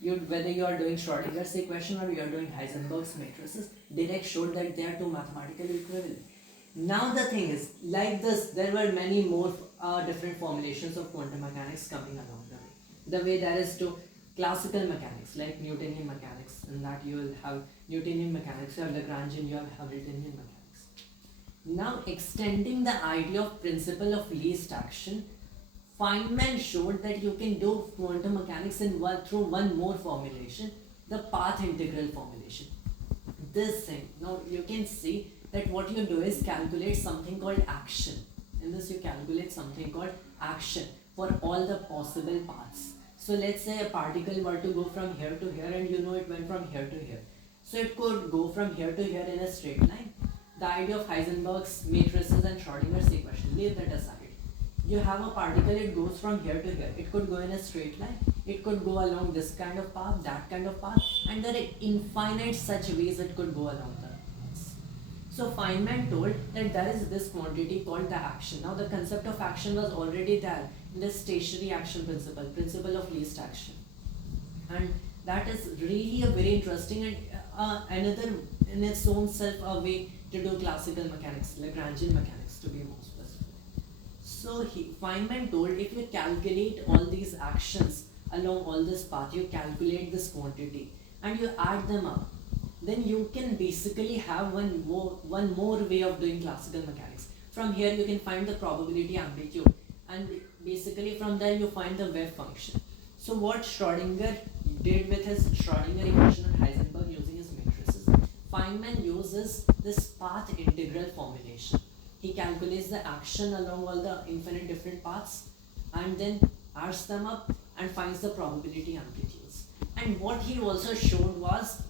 whether you are doing Schrodinger's equation or you are doing Heisenberg's matrices, Dirac showed that they are two mathematically equivalent. Now the thing is, like this, there were many more different formulations of quantum mechanics coming along the way. The way there is to classical mechanics, like Newtonian mechanics, in that you will have Newtonian mechanics, you have Lagrangian, you have Hamiltonian mechanics. Now extending the idea of principle of least action, Feynman showed that you can do quantum mechanics through one more formulation, the path integral formulation. This thing, now you can see that what you do is calculate something called action. In this, you calculate something called action for all the possible paths. So let's say a particle were to go from here to here, and you know it went from here to here. So it could go from here to here in a straight line. The idea of Heisenberg's matrices and Schrodinger's equation, leave that aside. You have a particle, it goes from here to here. It could go in a straight line, it could go along this kind of path, that kind of path, and there are infinite such ways it could go along the paths. So Feynman told that there is this quantity called the action. Now the concept of action was already there in the stationary action principle, principle of least action. And that is really a very interesting and another in its own self a way to do classical mechanics, Lagrangian mechanics to be more specific. So Feynman told if you calculate all these actions along all this path, you calculate this quantity and you add them up, then you can basically have one more way of doing classical mechanics. From here you can find the probability amplitude, and basically from there you find the wave function. So what Schrodinger did with his Schrodinger equation and Heisenberg using his matrices, Feynman uses this path integral formulation. He calculates the action along all the infinite different paths and then adds them up and finds the probability amplitudes. And what he also showed was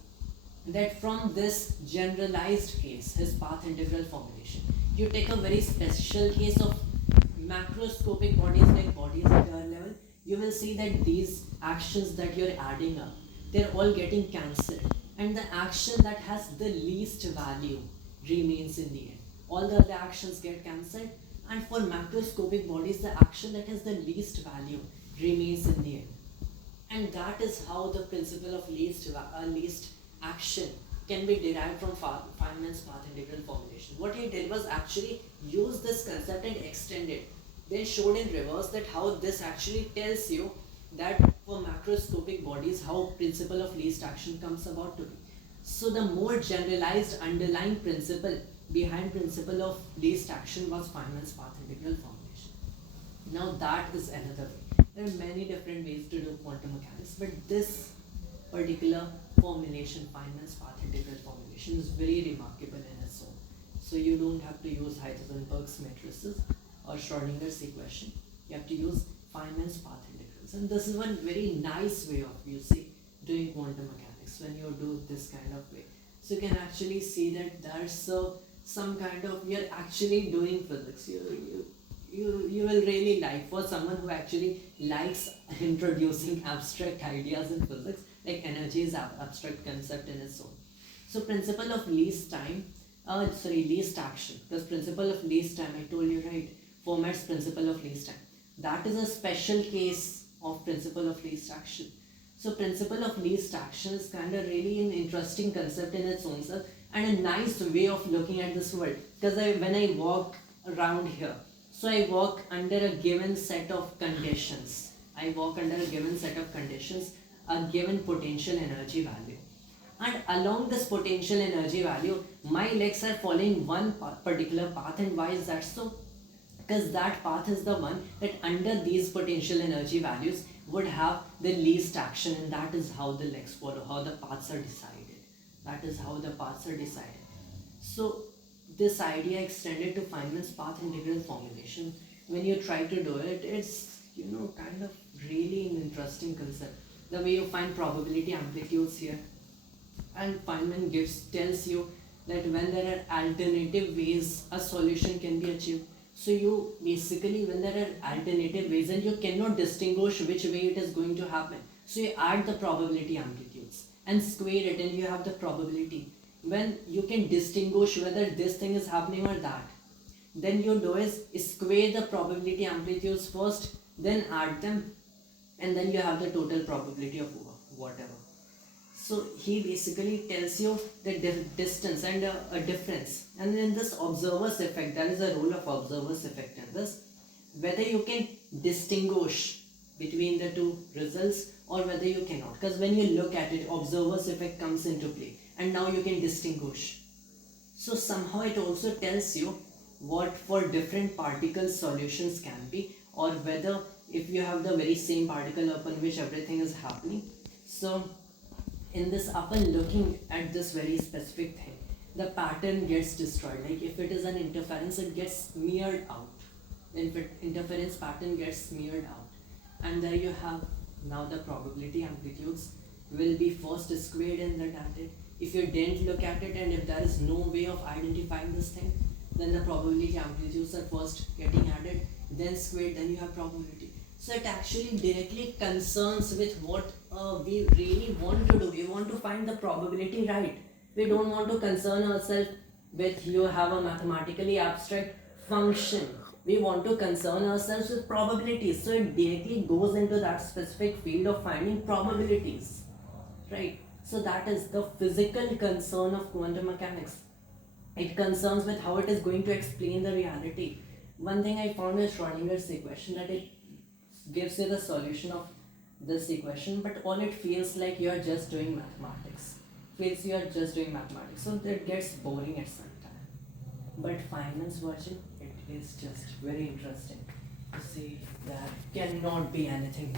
that from this generalized case, his path integral formulation, you take a very special case of macroscopic bodies like bodies at Earth level, you will see that these actions that you're adding up, they're all getting cancelled, and the action that has the least value remains in the end. All the other actions get cancelled, and for macroscopic bodies, the action that has the least value remains in the end. And that is how the principle of least action can be derived from Feynman's path integral formulation. What he did was actually use this concept and extend it. Then showed in reverse that how this actually tells you that for macroscopic bodies how principle of least action comes about to be. So the more generalized underlying principle behind principle of least action was Feynman's path integral formulation. Now that is another way. There are many different ways to do quantum mechanics, but this particular formulation, Feynman's path integral formulation, is very remarkable in its own. So you don't have to use Heisenberg's matrices or Schrodinger's equation. You have to use Feynman's path integrals, and this is one very nice way of doing quantum mechanics when you do this kind of way. So you can actually see that there's some kind of, you're actually doing physics. You will really like, for someone who actually likes introducing abstract ideas in physics, like energy is abstract concept in its own. So principle of least action, because principle of least time, I told you right, Fermat's principle of least time, that is a special case of principle of least action. So principle of least action is kind of really an interesting concept in its own self, and a nice way of looking at this world, because when I walk around here, so I walk under a given set of conditions. I walk under a given set of conditions, a given potential energy value. And along this potential energy value, my legs are following one particular path. And why is that so? Because that path is the one that under these potential energy values would have the least action, and that is how the legs follow, how the paths are decided. That is how the paths are decided. So this idea extended to Feynman's path integral formulation. When you try to do it, it's kind of really an interesting concept. The way you find probability amplitudes here, and Feynman tells you that when there are alternative ways a solution can be achieved. So you basically, when there are alternative ways and you cannot distinguish which way it is going to happen, so you add the probability amplitudes and square it, and you have the probability. When you can distinguish whether this thing is happening or that, then you do is square the probability amplitudes first, then add them, and then you have the total probability of whatever. So he basically tells you the distance and a difference. And in this observer's effect, there is a role of observer's effect in this, whether you can distinguish between the two results or whether you cannot. Because when you look at it, observer's effect comes into play, and now you can distinguish. So somehow it also tells you what for different particles solutions can be, or whether if you have the very same particle upon which everything is happening. So in this, upon looking at this very specific thing, the pattern gets destroyed. Like if it is an interference, it gets smeared out. Interference pattern gets smeared out, and there you have now the probability amplitudes will be first squared in the data. If you didn't look at it, and if there is no way of identifying this thing, then the probability amplitudes are first getting added, then squared, then you have probability. So it actually directly concerns with what we really want to do. We want to find the probability right. We don't want to concern ourselves with you have a mathematically abstract function. We want to concern ourselves with probabilities. So it directly goes into that specific field of finding probabilities, right? So that is the physical concern of quantum mechanics. It concerns with how it is going to explain the reality. One thing I found with Schrodinger's equation, that it gives you the solution of this equation, but all it feels like you are just doing mathematics. Feels you are just doing mathematics, so that gets boring at some time. But Feynman's version, it is just very interesting to see that cannot be anything